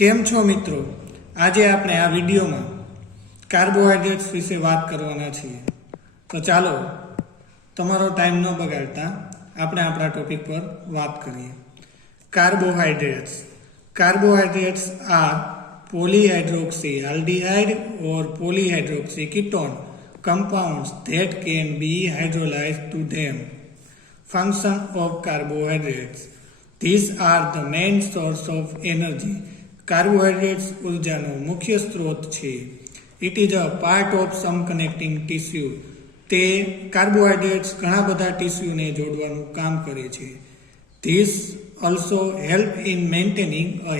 કેમ છો મિત્રો? આજે આપણે આ વિડીયોમાં કાર્બોહાઈડ્રેટ્સ વિશે વાત કરવાના છીએ. તો ચાલો તમારો ટાઈમ ન બગાડતા આપણે આપણા ટોપિક પર વાત કરીએ. Carbohydrates. Carbohydrates are polyhydroxyaldehyde or polyhydroxy ketone compounds that can be hydrolyzed to them. Function of carbohydrates. These are the main source of energy. Carbohydrates ઉર્જાનો મુખ્ય સ્ત્રોત છે. It is a part of some connecting tissue. તે carbohydrates ઘણા બધા ટિશ્યુને જોડવાનું કામ કરે છે. This also help in maintaining a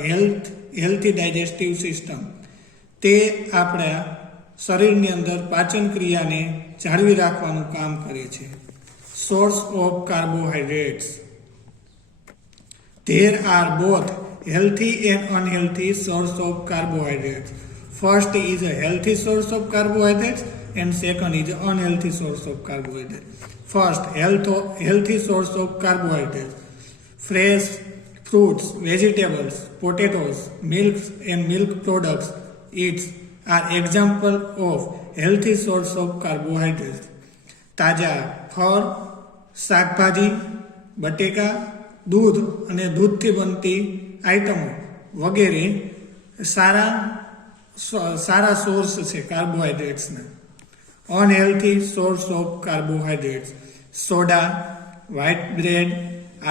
healthy digestive system. તે આપણા શરીરની અંદર પાચન ક્રિયાને જાળવી રાખવાનું કામ કરે છે. Source of carbohydrates. There are both healthy and unhealthy source of carbohydrates. First is a healthy source of carbohydrates and second is an unhealthy source of carbohydrates. First, healthy source of carbohydrates. Fresh fruits, vegetables, potatoes, milks and milk products, eats are example of healthy source of carbohydrates. તાજા ફળ, શાકભાજી, બટેકા, દૂધ અને દૂધથી બનતી આઇટમો વગેરે સારા સોર્સ છે કાર્બોહાઈડ્રેટ્સના. Unhealthy source of carbohydrates. Soda, white bread,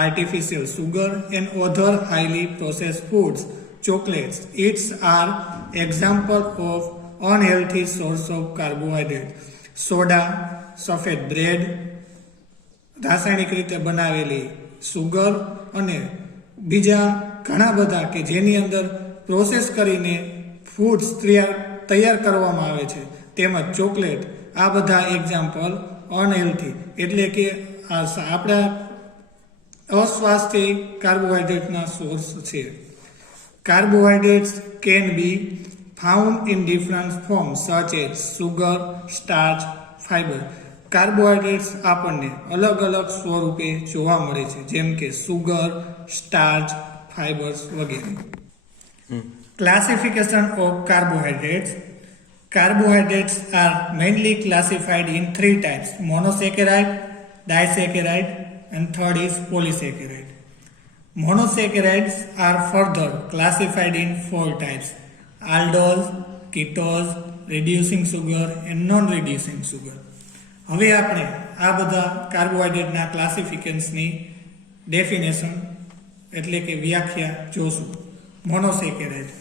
artificial sugar and other highly processed foods, chocolates, eats are example of unhealthy source of carbohydrates. Soda, સફેદ બ્રેડ, રાસાયણિક રીતે બનાવેલી સુગર અને બીજા ઘણા બધા કે જેની અંદર પ્રોસેસ કરીને ફૂડ્સ તૈયાર કરવામાં આવે છે, તેમજ ચોકલેટ, આ બધા એક્ઝામ્પલ અનહેલ્થી એટલે કે આપણા અસ્વાસ્થ્ય કાર્બોહાઈડ્રેટના સોર્સ છે. Carbohydrates can be found in different form such as sugar, starch, fibre. Carbohydrates આપણને અલગ અલગ સ્વરૂપે જોવા મળે છે, જેમ કે સુગર, સ્ટાર્ચ, ફાઈબર્સ વગેરે. Classification of carbohydrates. Carbohydrates are mainly classified in three types: monosaccharide, disaccharide, and third is polysaccharide. Monosaccharides are further classified in four types: aldose, ketose, reducing sugar and non-reducing sugar. હવે આપણે આ બધા કાર્બોહાઈડ્રેટના ક્લાસિફિકેશનની definition એટલે કે વ્યાખ્યા જોશું. Monosaccharide.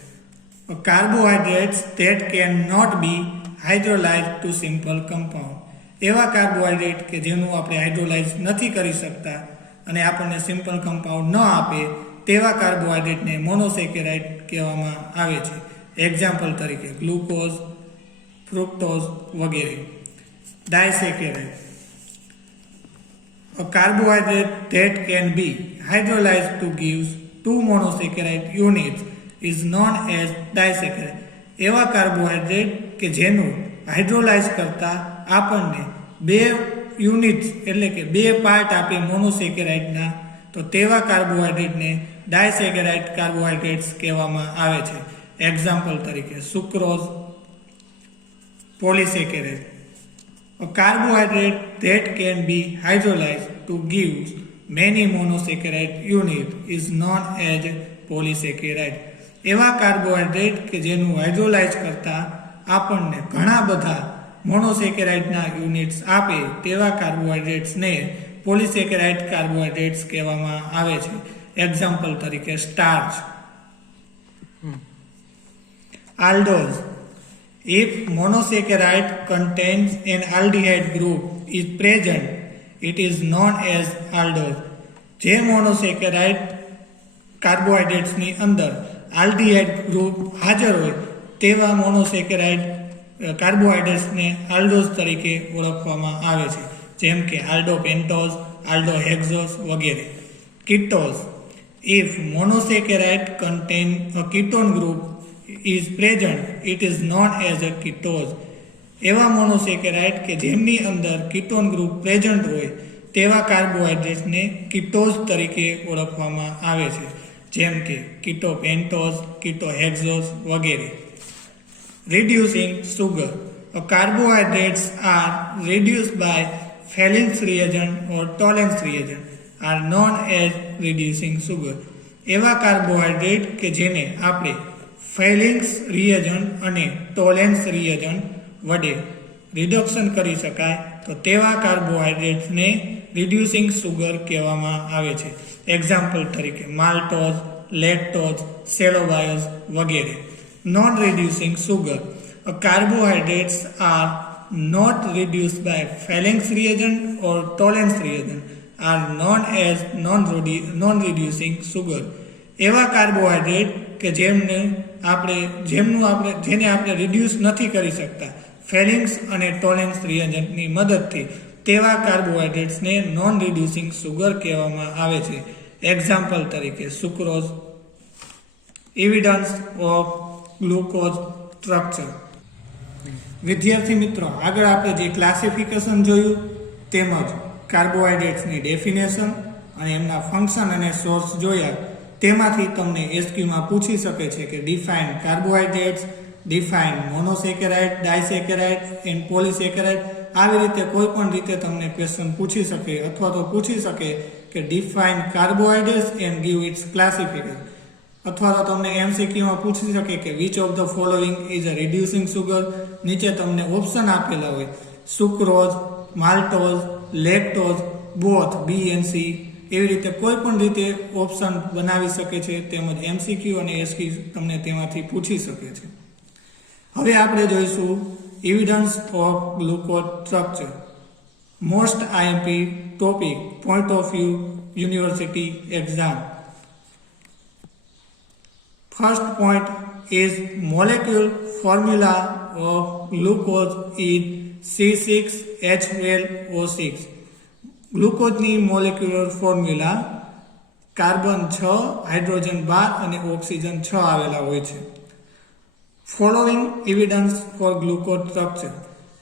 Carbohydrates that cannot be hydrolyzed to simple compound. એવા carbohydrate કે જેનું આપણે હાઇડ્રોલાઇઝ નથી કરી શકતા અને આપણને સિમ્પલ કમ્પાઉન્ડ ન આપે તેવા કાર્બોહાઈડ્રેટને મોનોસેકેરાઇડ કહેવામાં આવે છે. એક્ઝામ્પલ તરીકે ગ્લુકોઝ, ફ્રુક્ટોઝ વગેરે. ડાયસેકેરાઇડ. A carbohydrate that can be hydrolyzed to give two monosaccharide units is known as disaccharide. એવા કાર્બોહાઈડ્રેટ કે જેનું હાઇડ્રોલાઇઝ કરતા આપણને બે યુનિટ એટલે કે બે પાર્ટ આપે મોનોસેકેરાઇડના, તો તેવા કાર્બોહાઈડ્રેટને ડાયસેકેરાઇડ કાર્બોહાઈડ્રેટ્સ કહેવામાં આવે છે. એક્ઝામ્પલ તરીકે sucrose, પોલીસેકેરાઇડ. A carbohydrate that can be hydrolyzed to give many monosaccharide units is known as polysaccharide. એવા કાર્બોહાઈડ્રેટ કે જેનું હાઇડ્રોલાઇઝ કરતા આપણને ઘણા બધા મોનોસેકેરાઇડના યુનિટ્સ આપે તેવા કાર્બોહાઈડ્રેટ્સને પોલીસેકેરાઇડ કાર્બોહાઈડ્રેટ્સ કહેવામાં આવે છે. એક્ઝામ્પલ તરીકે starch. aldose. If monosaccharide contains an aldehyde group is present, it is known as aldose. જે મોનોસેકેરાઇડ કાર્બોહાઈડ્રેટ્સની અંદર આલ્ડીહાઇડ ગ્રુપ હાજર હોય તેવા મોનોસેકેરાઇડ કાર્બોહાઈડ્રેટ્સને આલ્ડોઝ તરીકે ઓળખવામાં આવે છે, જેમ કે આલ્ડોપેન્ટોઝ, આલ્ડોહેક્ઝોઝ વગેરે. કીટોઝ. If monosaccharide contain a ketone group is present, it is known as a ketose. એવા મોનોસેકેરાઇડ કે જેમની અંદર કીટોન ગ્રુપ પ્રેઝન્ટ હોય તેવા કાર્બોહાઈડ્રેટ્સને કીટોઝ તરીકે ઓળખવામાં આવે છે. જેમ કે કીટોપેન્ટોઝ, કીટોહેક્ઝોઝ વગેરે. Reducing sugar. Carbohydrates are reduced by Fehling's reagent or Tollens reagent are known as reducing sugar. એવા કાર્બોહાઈડ્રેટ કે જેને આપણે ફેલિંગ્સ રિએજન્ટ અને ટોલેન્સ રિએજન્ટ વડે રિડક્શન કરી શકાય તો તેવા કાર્બોહાઈડ્રેટ્સને રિડ્યુસિંગ સુગર કહેવામાં આવે છે. એક્ઝામ્પલ તરીકે માલ્ટોઝ, લેક્ટોઝ, સેલોબાયોઝ વગેરે. Non-reducing sugar. Carbohydrates are not reduced by Fehling's reagent or Tollens reagent are known as non-reducing sugar. એવા કાર્બોહાઈડ્રેટ કે જેને આપણે રિડ્યુસ નથી કરી શકતા ફેલિંગ્સ અને ટોલેન્સ રિએજન્ટની મદદથી, તેવા કાર્બોહાઈડ્રેટ્સને નોન રિડ્યુસિંગ સુગર કહેવામાં આવે છે. એક્ઝામ્પલ તરીકે sucrose. Evidence of glucose structure. વિદ્યાર્થી મિત્રો, આગળ આપણે જે ક્લાસિફિકેશન જોયું તેમજ કાર્બોહાઈડ્રેટ્સની ડેફિનેશન અને એમના ફંક્શન અને સોર્સ જોયા, તેમાંથી તમને એસક્યુમાં પૂછી શકે છે કે define carbohydrates, define monosaccharide, disaccharide and polysaccharide. આવી રીતે કોઈ પણ રીતે તમને ક્વેશ્ચન પૂછી શકે અથવા તો પૂછી શકે કે define carbohydrates and give its classification. અથવા તો તમને એમસીક્યુમાં પૂછી શકે કે which of the following is a reducing sugar. નીચે તમને ઓપ્શન આપેલા હોય sucrose, maltose, lactose, both B and C. એવી રીતે કોઈ પણ રીતે ઓપ્શન બનાવી શકે છે, તેમજ એમસીક્યુ અને એસક્યુ તમને તેમાંથી પૂછી શકે છે. હવે આપણે જોઈશું evidence of glucose structure. Most IMP topic, point of view, university exam. First point is molecule formula of glucose is C6H12O6. ગ્લુકોઝની મોલેક્યુલર ફોર્મ્યુલા કાર્બન 6, હાઇડ્રોજન 12 અને ઓક્સિજન 6 આવેલા હોય છે. Following evidence for glucose structure.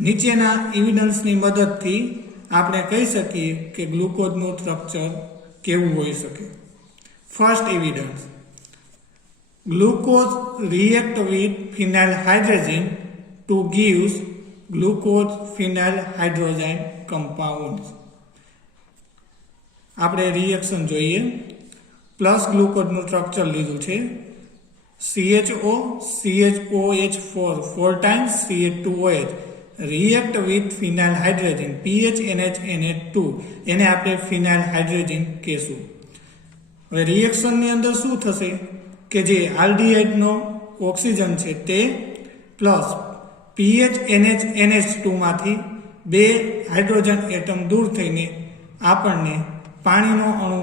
નીચેના એવિડન્સની મદદથી આપણે કહી શકીએ કે ગ્લુકોઝનું સ્ટ્રક્ચર કેવું હોઈ શકે. First evidence, glucose react with phenyl hydrogen to gives glucose phenyl hydrogen compounds. આપણે રિએક્શન જોઈએ. પ્લસ ગ્લુકોઝનું સ્ટ્રક્ચર લીધું છે CHO, CHOH4 4 times CH2OH react with phenyl hydrogen PHNH2. એને આપણે phenyl hydrogen કહેશું. હવે રિએક્શનની અંદર શું થશે કે જે આલ્ડીહાઇડનો ઓક્સિજન છે તે પ્લસ PHNH2 માંથી 2 હાઇડ્રોજન એટમ દૂર થઈને આપણને પાણીનો અણુ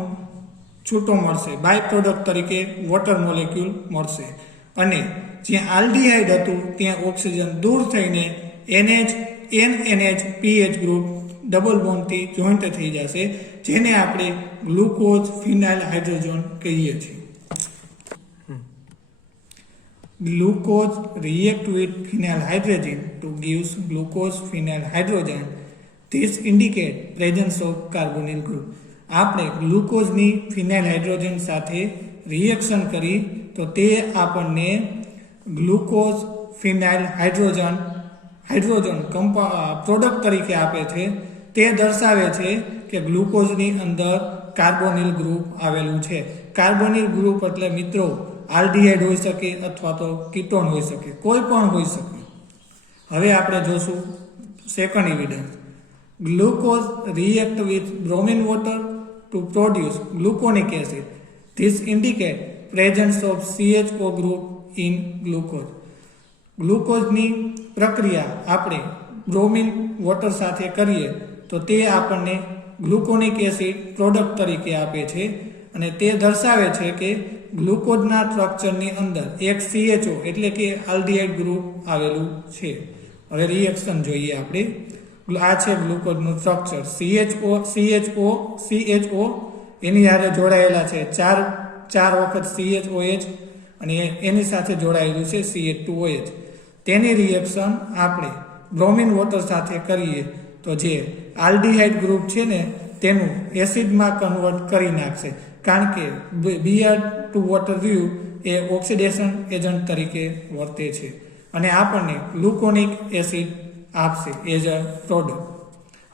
છૂટો મળશે. બાય પ્રોડક્ટ તરીકે વોટર મોલેક્યુલ મળશે. અને જ્યાં આલ્ડીહાઇડ હતું ત્યાં ઓક્સિજન દૂર થઈને NH PH ગ્રુપ ડબલ બોન્ડથી જોઈન્ટ થઈ જશે, જેને આપણે ગ્લુકોઝ ફિનાઇલ હાઇડ્રોજન કહીએ છીએ. Glucose react with phenyl hydrogen to gives glucose phenyl hydrogen. This indicate presence of carbonyl group. આપણે ગ્લુકોઝની ફિનાઇલ હાઇડ્રોજન સાથે રિએક્શન કરી તો તે આપણને ગ્લુકોઝ ફિનાઇલ હાઇડ્રોજન પ્રોડક્ટ તરીકે આપે છે. તે દર્શાવે છે કે ગ્લુકોઝની અંદર કાર્બોનિલ ગ્રુપ આવેલું છે. કાર્બોનિલ ગ્રુપ એટલે મિત્રો આલ્ડીહાઇડ હોઈ શકે અથવા તો કીટોન હોઈ શકે, કોઈ પણ હોઈ શકે. હવે આપણે જોશું second evidence. Glucose react with bromine water to produce gluconic acid. This indicate presence of CHO group in glucose. ગ્લુકોઝની પ્રક્રિયા આપણે બ્રોમિન વોટર સાથે કરીએ તો તે આપણને ગ્લુકોનિક એસિડ પ્રોડક્ટ તરીકે આપે છે અને તે દર્શાવે છે કે ગ્લુકોઝના સ્ટ્રક્ચરની અંદર એક CHO એટલે કે આલ્ડીહાઇડ ગ્રુપ આવેલું છે. હવે રિએક્શન જોઈએ આપણે. આ છે ગ્લુકોઝનું સ્ટ્રક્ચર. CHO એની સાથે જોડાયેલા છે ચાર વખત CHOH અને એની સાથે જોડાયેલું છે CH2OH. તેની રિએક્શન આપણે બ્રોમિન વોટર સાથે કરીએ તો જે આલ્ડીહાઇડ ગ્રુપ છે ને તેનું એસિડમાં કન્વર્ટ કરી નાખશે. કારણ કે બીઆર ટુ વોટર વ્યૂ એ ઓક્સિડેશન એજન્ટ તરીકે વર્તે છે અને આપણને ગ્લુકોનિક એસિડ આપશે એઝ અ પ્રોડક્ટ.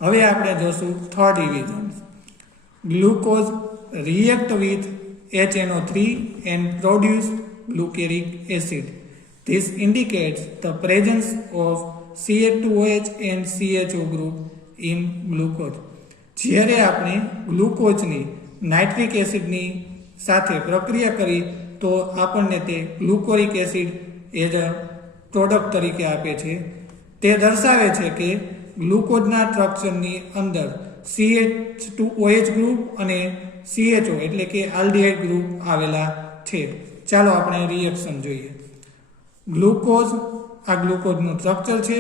હવે આપણે જોશું third division. Glucose react with HNO3 and produce gluceric acid. This indicates the presence of CH2OH and CHO group in glucose. જ્યારે આપણે ગ્લુકોઝની નાઇટ્રિક એસિડની સાથે પ્રક્રિયા કરી તો આપણને તે ગ્લુકોરિક એસિડ એઝ અ પ્રોડક્ટ તરીકે આપે છે. તે દર્શાવે છે કે ગ્લુકોઝના સ્ટ્રક્ચરની અંદર CH2OH ગ્રુપ અને CHO એટલે કે આલ્ડિહાઇડ ગ્રુપ આવેલા છે. ચાલો આપણે રિએક્શન જોઈએ. ગ્લુકોઝ આ ગ્લુકોઝનું સ્ટ્રક્ચર છે.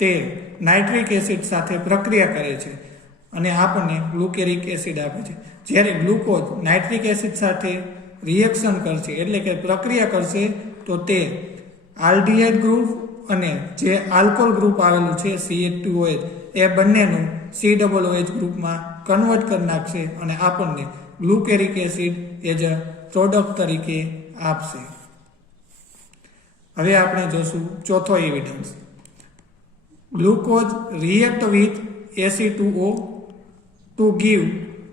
તે નાઇટ્રિક એસિડ સાથે પ્રક્રિયા કરે છે અને આપણને ગ્લુકેરિક એસિડ આપે છે. જ્યારે ગ્લુકોઝ નાઇટ્રિક એસિડ સાથે રિએક્શન કરશે એટલે કે પ્રક્રિયા કરશે તો તે આલ્ડિહાઇડ ગ્રુપ અને જે આલ્કોહોલ ગ્રુપ આવેલું છે CH2OH એ બંનેનું COOH ગ્રુપમાં કન્વર્ટ કરી નાખશે અને આપણને ગ્લુકેરિક એસિડ એઝ અ પ્રોડક્ટ તરીકે આપશે. હવે આપણે જોશું ચોથો evidence. Glucose react with Ac2O to give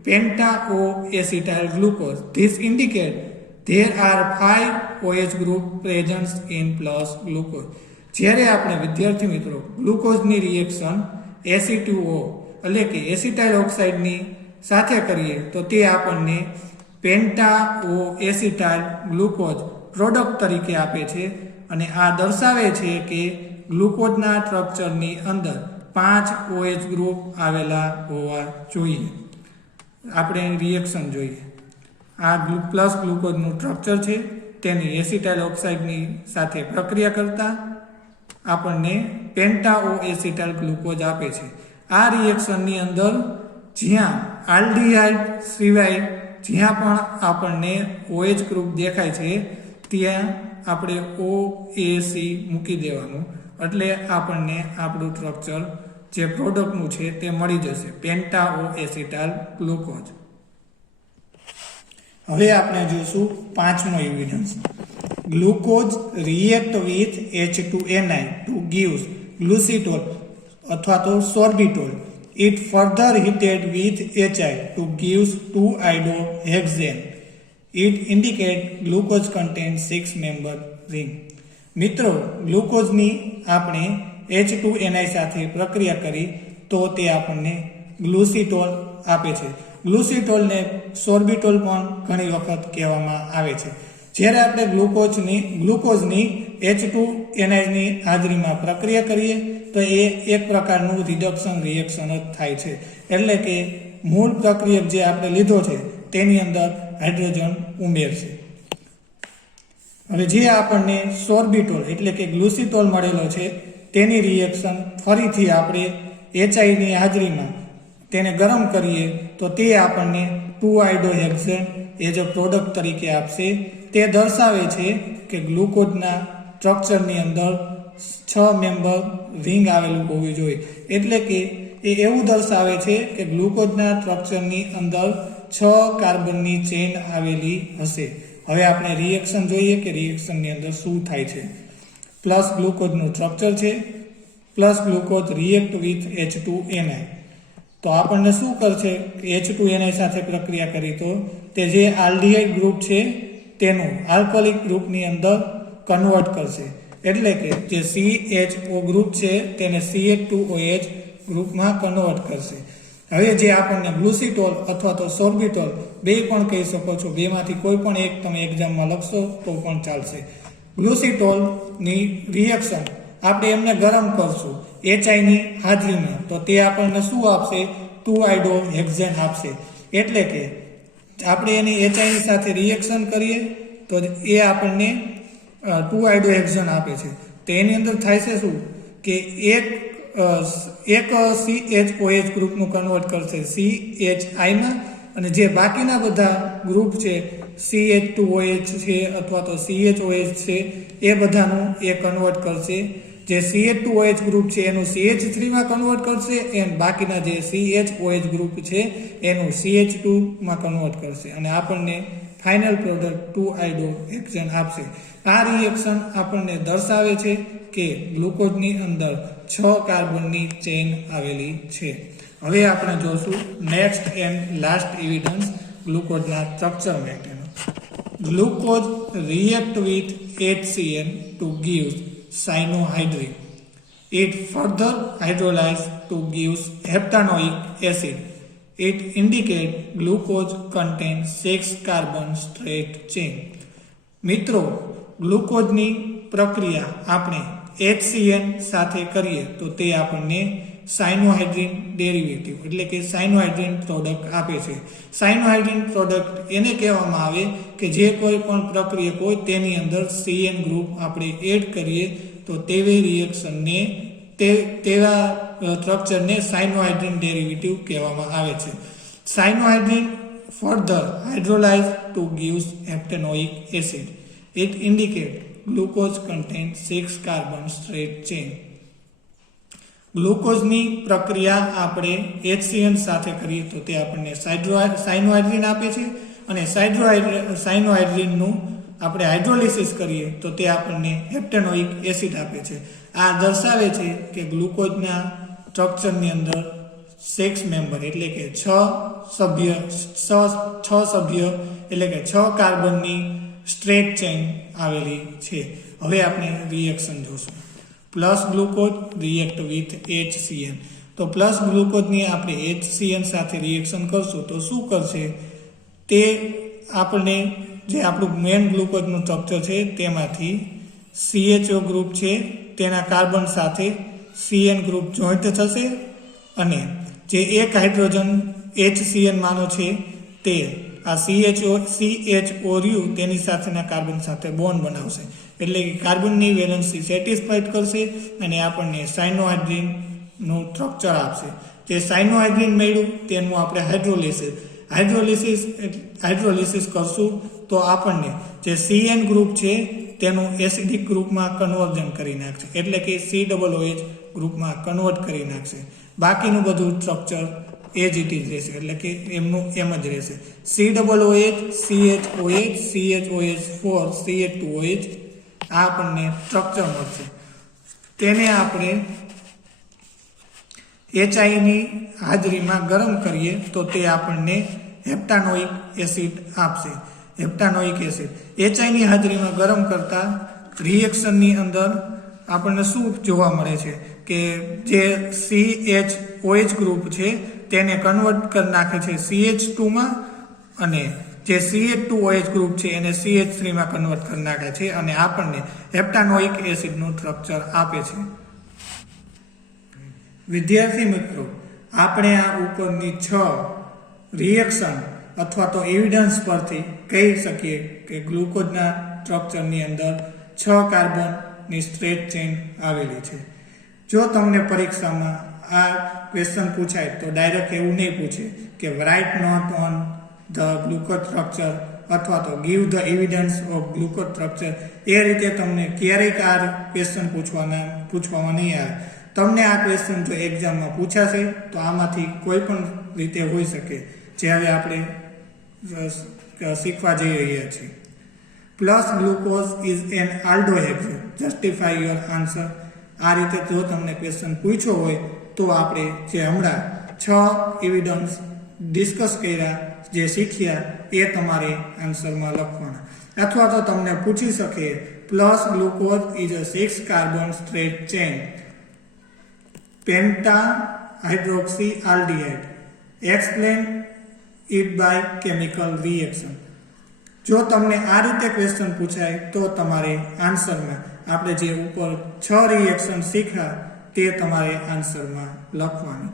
penta-O-acetyl glucose. This indicates there are 5 OH group present in plus glucose. જ્યારે આપણે વિદ્યાર્થી મિત્રો ગ્લુકોઝની રિએક્શન Ac2O એટલે કે એસિટાઇલ ઓક્સાઇડની સાથે કરીએ તો તે આપણને પેન્ટા-ઓ-એસિટાઇલ ગ્લુકોઝ પ્રોડક્ટ તરીકે આપે છે અને આ દર્શાવે છે કે ગ્લુકોઝના સ્ટ્રક્ચરની અંદર 5 OH ગ્રુપ આવેલા હોવા જોઈએ. આપણે રિએક્શન જોઈએ. આ પ્લસ ગ્લુકોઝનું સ્ટ્રક્ચર છે તેની એસિટાઇલ ઓક્સાઇડની સાથે પ્રક્રિયા કરતા આપણને પેન્ટા-ઓ-એસિટાઇલ ગ્લુકોઝ આપે છે. આ રિએક્શનની અંદર જ્યાં આલ્ડિહાઇડ સિવાય જ્યાં પણ આપણને OH ગ્રુપ દેખાય છે ત્યાં આપણે OAC મૂકી દેવાનું એટલે આપણને આપણું સ્ટ્રક્ચર જે પ્રોડક્ટનું છે તે મળી જશે પેન્ટા-ઓ-એસિટાઇલ ગ્લુકોઝ. હવે આપણે જોઈશું પાંચમો evidence. Glucose react with H2Ni to gives ગ્લુસિટોલ અથવા તો સોર્બિટોલ. It further heated with HI to gives 2-iodohexane. It indicates glucose contains 6-member ring. મિત્રો ગ્લુકોઝની આપણે H2Ni સાથે પ્રક્રિયા કરી તો તે આપણને ગ્લુસિટોલ આપે છે. ગ્લુસિટોલને સોર્બિટોલ પણ ઘણી વખત કહેવામાં આવે છે. જ્યારે આપણે ગ્લુકોઝની H2Ni ની હાજરીમાં પ્રક્રિયા કરીએ તો એ એક પ્રકારનું રિડક્શન રિએક્શન જ થાય છે. એટલે કે મૂળ પ્રક્રિયક જે આપણે લીધો છે તેની અંદર હાઇડ્રોજન ઉમેરશે. હવે જે આપણને સોર્બિટોલ એટલે કે ગ્લુસિટોલ મળેલો છે તેની રિએક્શન ફરીથી આપણે HI ની હાજરીમાં તેને ગરમ કરીએ તો તે આપણને 2-iodohexane એઝ અ પ્રોડક્ટ તરીકે આપશે. તે દર્શાવે છે કે ગ્લુકોઝના સ્ટ્રક્ચરની અંદર 6 મેમ્બર રિંગ આવેલું હોવું જોઈએ. એટલે કે એ એવું દર્શાવે છે કે ગ્લુકોઝના સ્ટ્રક્ચરની અંદર 6 કાર્બનની ચેઇન આવેલી હશે. હવે આપણે રિએક્શન જોઈએ કે રિએક્શનની અંદર શું થાય છે. પ્લસ ગ્લુકોઝનું સ્ટ્રક્ચર છે. Plus glucose react with H2Ni. તો આપણને શું કરશે કે H2Ni સાથે પ્રક્રિયા કરી તો તે જે આલ્ડિહાઇડ ગ્રુપ છે તેનું આલ્કોહોલિક ગ્રુપની અંદર કન્વર્ટ કરશે. એટલે કે જે CHO ગ્રુપ છે તેને CH2OH ગ્રુપમાં કન્વર્ટ કરશે. હવે જે આપણને ગ્લુસિટોલ અથવા તો સોર્બિટોલ બે પણ કહી શકો છો, બેમાંથી કોઈ પણ એક તમે એક્ઝામમાં લખશો તો પણ ચાલશે. ગ્લુસિટોલની રિએક્શન આપણે એમને ગરમ કરશું HI ની હાજરીમાં તો તે આપણને શું આપશે 2-iodohexane આપશે. એટલે કે આપણે એની HI ની સાથે રિએક્શન કરીએ તો એ આપણને 2-iodohexane આપે છે. તો એની અંદર થાય છે શું કે એક CHOH ગ્રુપનું કન્વર્ટ કરશે CHI માં અને જે બાકીના બધા ગ્રુપ છે CH2OH છે અથવા તો CHOH છે એ બધાનું એ કન્વર્ટ કરશે જે CH2OH ગ્રુપ છે એનું CH3 માં કન્વર્ટ કરશે અને બાકીના જે CHOH ગ્રુપ છે એનું CH2 માં કન્વર્ટ કરશે અને આપણને ફાઇનલ પ્રોડક્ટ 2-iodo-હેક્ઝેન આપશે. આ રિએક્શન આપણને દર્શાવે છે કે ગ્લુકોઝની અંદર 6 કાર્બનની ચેઇન આવેલી છે. હવે આપણે જોશું નેક્સ્ટ એન્ડ લાસ્ટ એવિડન્સ ગ્લુકોઝના સ્ટ્રક્ચર માટેનો. Glucose react with HCN to give cyanohydrin. It further hydrolyzes to give heptanoic acid. It indicates glucose contains 6 carbon straight chain. મિત્રો, ગ્લુકોઝની પ્રક્રિયા આપણે HCN સાથે કરીએ તો તે આપણને સાયનોહાઇડ્રિન ડેરિવેટિવ એટલે કે સાયનોહાઇડ્રિન પ્રોડક્ટ આપે છે. સાયનોહાઇડ્રિન પ્રોડક્ટ એને કહેવામાં આવે કે જે કોઈ પણ પ્રક્રિયક હોય તેની અંદર CN ગ્રુપ આપણે એડ કરીએ તો તેવી રિએક્શનને તેવા સ્ટ્રક્ચરને સાયનોહાઇડ્રિન ડેરિવેટિવ કહેવામાં આવે છે. Cyanohydrin further hydrolyse to gives heptanoic acid. It indicates glucose contains 6 carbon straight chain. ગ્લુકોઝની પ્રક્રિયા આપણે HCN સાથે કરીએ તો તે આપણને સાયનોહાઇડ્રિન આપે છે અને સાયનોહાઇડ્રિનનું આપણે હાઇડ્રોલિસિસ કરીએ તો તે આપણને હેપ્ટેનોઇક એસિડ આપે છે. આ દર્શાવે છે કે ગ્લુકોઝના સ્ટ્રક્ચરની અંદર 6 મેમ્બર એટલે કે 6 સભ્ય એટલે કે 6 કાર્બનની સ્ટ્રેટ ચેઇન આવેલી છે. હવે આપણે રિએક્શન જોશું. Plus glucose react with HCN. તો પ્લસ ગ્લુકોઝની આપણે HCN સાથે રિએક્શન કરશું તો શું કરશે? તે આપણને જે આપણું મેઇન ગ્લુકોઝનું સ્ટ્રક્ચર છે તેમાંથી CHO ગ્રુપ છે તેના કાર્બન સાથે CN ગ્રુપ જોઈન્ટ થશે અને જે એક હાઇડ્રોજન HCN માનો છે તે આ CHO રહ્યું તેની સાથેના કાર્બન સાથે બોન્ડ બનાવશે એટલે કે કાર્બનની વેલેન્સી સેટિસ્ફાઈડ કરશે અને આપણને સાયનોહાઇડ્રિનનું સ્ટ્રક્ચર આપશે. જે સાયનોહાઇડ્રિન મળ્યું તેનું આપણે હાઇડ્રોલિસિસ કરશું તો આપણને જે CN ગ્રુપ છે તેનું એસિડિક ગ્રુપમાં કન્વર્ઝન કરી નાખશે એટલે કે COOH ગ્રુપમાં કન્વર્ટ કરી નાખશે. બાકીનું બધું સ્ટ્રક્ચર એજ ઇટ ઇઝ રહેશે એટલે કે એમનું એમ જ રહેશે. COOH, CHOH, CHOH4, CH2OH આ આપણને સ્ટ્રક્ચર મળશે. તેને આપણે HIની હાજરીમાં ગરમ કરીએ તો તે આપણને હેપ્ટાનોઇક એસિડ આપશે. હેપ્ટાનોઇક એસિડ HIની હાજરીમાં ગરમ કરતા રિએક્શનની અંદર આપણને શું જોવા મળે છે કે જે CHOH ગ્રુપ છે તેને કન્વર્ટ કરી નાખે છે CH2માં અને જે CH2OH ગ્રુપ છે એને CH3 માં કન્વર્ટ કરી નાખે છે અને આપણને હેપ્ટાનોઇક એસિડનું સ્ટ્રક્ચર આપે છે. વિદ્યાર્થી મિત્રો, આપણે આ ઉપરની 6 રિએક્શન અથવા તો એવિડન્સ પરથી કહી શકીએ કે ગ્લુકોઝના સ્ટ્રક્ચરની અંદર 6 કાર્બનની સ્ટ્રેટ ચેઇન આવેલી છે. જો તમને પરીક્ષામાં આ ક્વેશ્ચન પૂછાય તો ડાયરેક્ટ એવું નહીં પૂછે કે write note on the glucose structure અથવા તો give the evidence of glucose structure. એ રીતે તમને ક્યારેક આ ક્વેશ્ચન પૂછવામાં નહીં આવે. તમને આ ક્વેશ્ચન જો એક્ઝામમાં પૂછાશે તો આમાંથી કોઈ પણ રીતે હોઈ શકે જે હવે આપણે શીખવા જઈ રહ્યા છીએ. Plus glucose is an aldohexose. Justify your answer. આ રીતે જો તમને ક્વેશ્ચન પૂછ્યો હોય તો આપણે જે હમણાં 6 એવિડન્સ ડિસ્કસ કર્યા જે શીખ્યા એ તમારે આન્સરમાં લખવાના. અથવા તો તમને પૂછી શકે plus glucose is a 6 carbon straight chain pentahydroxyaldehyde. Explain it by chemical reaction. જો તમને આ રીતે ક્વેશ્ચન પૂછાય તો તમારે આન્સરમાં આપણે જે ઉપર 6 રિએક્શન શીખ્યા તે તમારે આન્સરમાં લખવાની.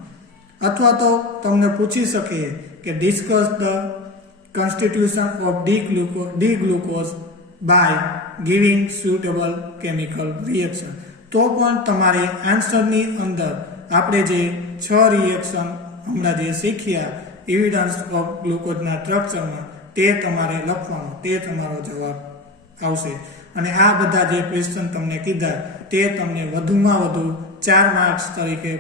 અથવા તો તમને પૂછી શકે કે discuss the constitution of D-glucose by giving suitable chemical reaction. તો પણ તમારે આન્સરની અંદર આપણે જે 6 રિએક્શન હમણાં જે શીખ્યા એવિડન્સ ઓફ ગ્લુકોઝના સ્ટ્રક્ચરમાં તે તમારે લખવાનો, તે તમારો જવાબ આવશે. અને આ બધા જે ક્વેશ્ચન તમને કીધા તે તમને વધુમાં વધુ 4 માર્ક્સ તરીકે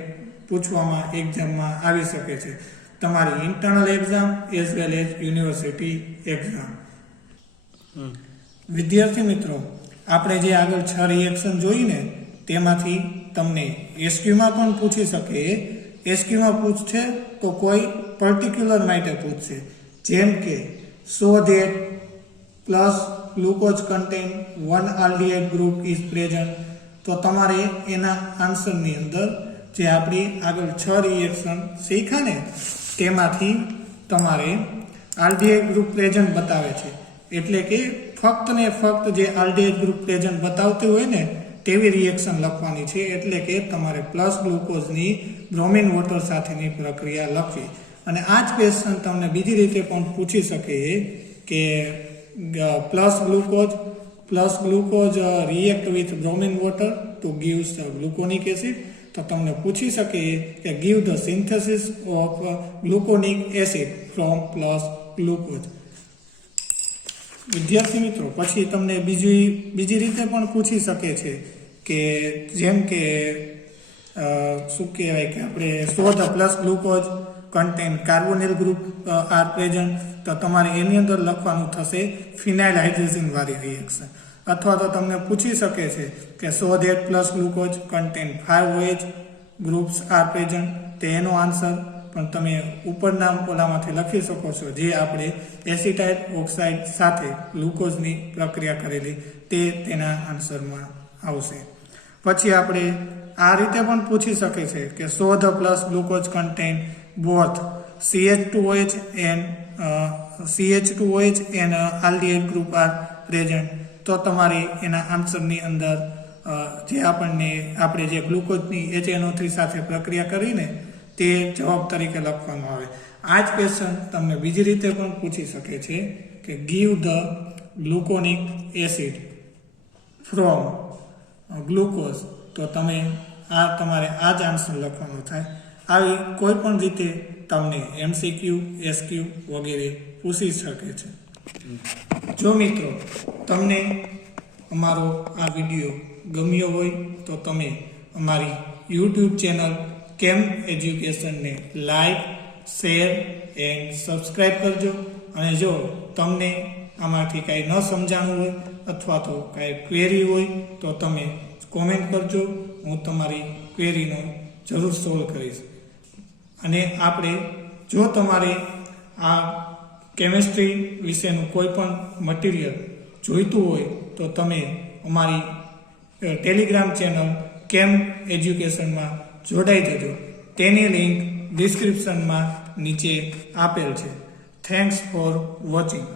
પૂછવામાં એક્ઝામમાં આવી શકે છે, તમારી internal exam as well as university exam. વિદ્યાર્થી મિત્રો, આપણે જે આગળ 6 રિએક્શન જોઈને તેમાંથી તમને એસક્યુમાં પણ પૂછી શકે. એસક્યુમાં પૂછશે તો કોઈ પર્ટિક્યુલર માટે પૂછશે, જેમ કે so that plus glucose contain 1 aldehyde group is present. તો તમારે એના આન્સરની અંદર જે આપણી આગળ 6 રિએક્શન શીખ્યા ને તેમાંથી તમારે આલ્ડિહાઇડ ગ્રુપ પ્રેઝન્ટ બતાવે છે, એટલે કે ફક્ત ને ફક્ત જે આલ્ડિહાઇડ ગ્રુપ પ્રેઝન્ટ બતાવતી હોય ને તેવી રિએક્શન લખવાની છે. એટલે કે તમારે પ્લસ ગ્લુકોઝની બ્રોમિન વોટર સાથેની પ્રક્રિયા લખવી. અને આ જ ક્વેશ્ચન તમને બીજી રીતે પણ પૂછી શકે કે plus glucose react with bromine water to gives gluconic acid. તો તમને પૂછી શકે કે give the synthesis of gluconic acid from plus glucose. વિદ્યાર્થી મિત્રો, પછી તમને બીજી રીતે પણ પૂછી શકે છે કે જેમ કે શું કહેવાય કે આપણે so the plus glucose contain carbonyl group are present. તો તમારે એની અંદર લખવાનું થશે ફિનાઇલ હાઇડ્રોજન વાળી રિએક્શન. અથવા તો તમને પૂછી શકે છે કે so that plus glucose contain 5 OH groups are present. તે એનો આન્સર પણ તમે ઉપરના ઓલામાંથી લખી શકો છો, જે આપણે એસિટાઇલ ઓક્સાઇડ સાથે ગ્લુકોઝની પ્રક્રિયા કરેલી તે તેના આન્સરમાં આવશે. પછી આપણે આ રીતે પણ પૂછી શકે છે કે so the plus glucose contain both CH2OH and aldehyde group are present. તો તમારે એના આન્સરની અંદર જે આપણે જે ગ્લુકોઝની HNO3 સાથે પ્રક્રિયા કરીને તે જવાબ તરીકે લખવામાં આવે. આ જ ક્વેશ્ચન તમને બીજી રીતે પણ પૂછી શકે છે કે give the gluconic acid from glucose. તો તમારે આ જ આન્સર લખવાનો થાય. આવી કોઈ પણ રીતે તમને MCQ, SQ વગેરે પૂછી શકે છે. જો મિત્રો તમને અમારો આ વિડીયો ગમ્યો હોય તો તમે અમારી YouTube ચેનલ કેમ એજ્યુકેશનને લાઈક, શેર એન્ડ સબસ્ક્રાઈબ કરજો. અને જો તમને આમાંથી કાંઈ ન સમજાણું હોય અથવા તો કાંઈ ક્વેરી હોય તો તમે કોમેન્ટ કરજો, હું તમારી ક્વેરીનો જરૂર સોલ્વ કરીશ. અને જો તમારે આ કેમિસ્ટ્રી વિશેનું કોઈ પણ મટીરિયલ જોઈતું હોય તો તમે અમારી ટેલિગ્રામ ચેનલ કેમ એજ્યુકેશનમાં જોડાઈ જજો. તેની લિંક ડિસ્ક્રિપ્શનમાં નીચે આપેલ છે. Thanks for watching.